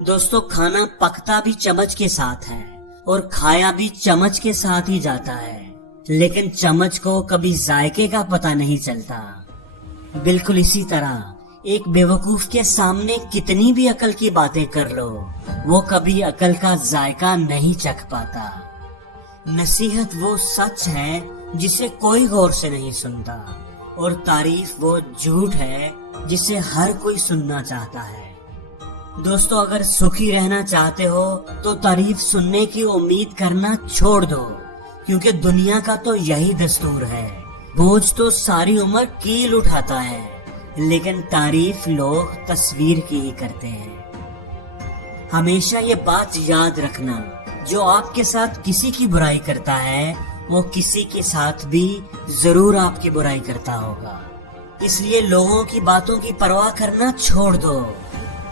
दोस्तों, खाना पकता भी चम्मच के साथ है और खाया भी चम्मच के साथ ही जाता है, लेकिन चम्मच को कभी जायके का पता नहीं चलता। बिल्कुल इसी तरह एक बेवकूफ के सामने कितनी भी अकल की बातें कर लो, वो कभी अकल का जायका नहीं चख पाता। नसीहत वो सच है जिसे कोई गौर से नहीं सुनता, और तारीफ वो झूठ है जिसे हर कोई सुनना चाहता है। दोस्तों, अगर सुखी रहना चाहते हो तो तारीफ सुनने की उम्मीद करना छोड़ दो, क्योंकि दुनिया का तो यही दस्तूर है। बोझ तो सारी उम्र कील उठाता है, लेकिन तारीफ लोग तस्वीर की ही करते हैं। हमेशा ये बात याद रखना, जो आपके साथ किसी की बुराई करता है वो किसी के साथ भी जरूर आपकी बुराई करता होगा। इसलिए लोगों की बातों की परवाह करना छोड़ दो।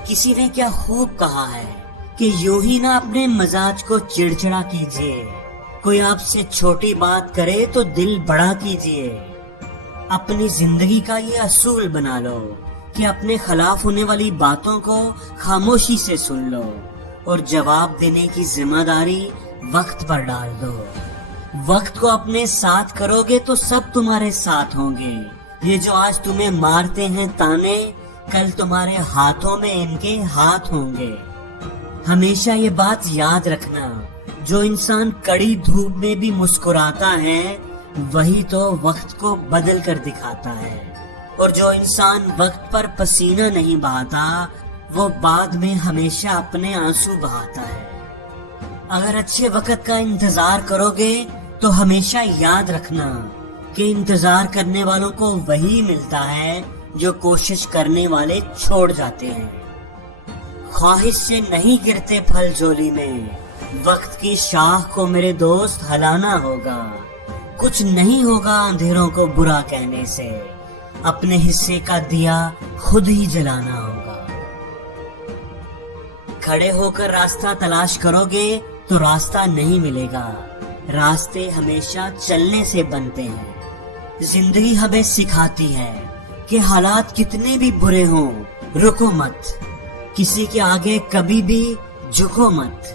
किसी ने क्या खूब कहा है कि यूं ही ना अपने मजाज को चिड़चिड़ा कीजिए, कोई आपसे छोटी बात करे तो दिल बड़ा कीजिए। अपनी जिंदगी का ये असूल बना लो कि अपने खिलाफ होने वाली बातों को खामोशी से सुन लो, और जवाब देने की जिम्मेदारी वक्त पर डाल दो। वक्त को अपने साथ करोगे तो सब तुम्हारे साथ होंगे। ये जो आज तुम्हें मारते हैं ताने, कल तुम्हारे हाथों में इनके हाथ होंगे। हमेशा ये बात याद रखना, जो इंसान कड़ी धूप में भी मुस्कुराता है वही तो वक्त को बदल कर दिखाता है, और जो इंसान वक्त पर पसीना नहीं बहाता वो बाद में हमेशा अपने आंसू बहाता है। अगर अच्छे वक्त का इंतजार करोगे तो हमेशा याद रखना कि इंतजार करने वालों को वही मिलता है जो कोशिश करने वाले छोड़ जाते हैं। ख्वाहिश से नहीं गिरते फल झोली में, वक्त की शाख को मेरे दोस्त हलाना होगा। कुछ नहीं होगा अंधेरों को बुरा कहने से, अपने हिस्से का दिया खुद ही जलाना होगा। खड़े होकर रास्ता तलाश करोगे तो रास्ता नहीं मिलेगा, रास्ते हमेशा चलने से बनते हैं। जिंदगी हमें सिखाती है कि हालात कितने भी बुरे हों, रुको मत, किसी के आगे कभी भी झुको मत।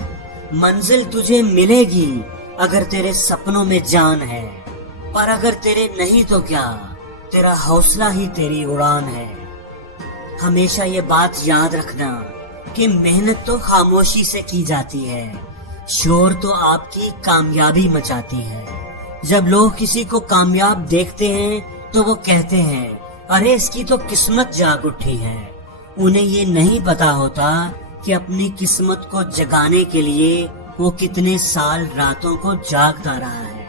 मंजिल तुझे मिलेगी अगर तेरे सपनों में जान है, पर अगर तेरे नहीं तो क्या, तेरा हौसला ही तेरी उड़ान है। हमेशा ये बात याद रखना कि मेहनत तो खामोशी से की जाती है, शोर तो आपकी कामयाबी मचाती है। जब लोग किसी को कामयाब देखते हैं तो वो कहते हैं, अरे इसकी तो किस्मत जाग उठी है। उन्हें ये नहीं पता होता कि अपनी किस्मत को जगाने के लिए वो कितने साल रातों को जागता रहा है।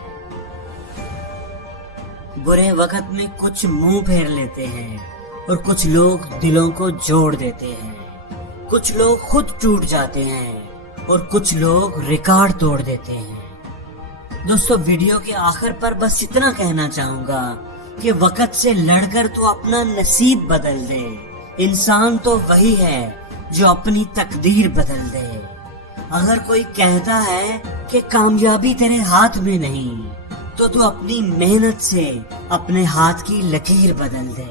बुरे वक्त में कुछ मुंह फेर लेते हैं और कुछ लोग दिलों को जोड़ देते हैं। कुछ लोग खुद टूट जाते हैं और कुछ लोग रिकॉर्ड तोड़ देते हैं। दोस्तों, वीडियो के आखिर पर बस इतना कहना चाहूंगा कि वक्त से लड़कर तो अपना नसीब बदल दे। इंसान तो वही है जो अपनी तकदीर बदल दे। अगर कोई कहता है कि कामयाबी तेरे हाथ में नहीं, तो तू अपनी मेहनत से अपने हाथ की लकीर बदल दे।